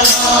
고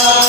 Oh,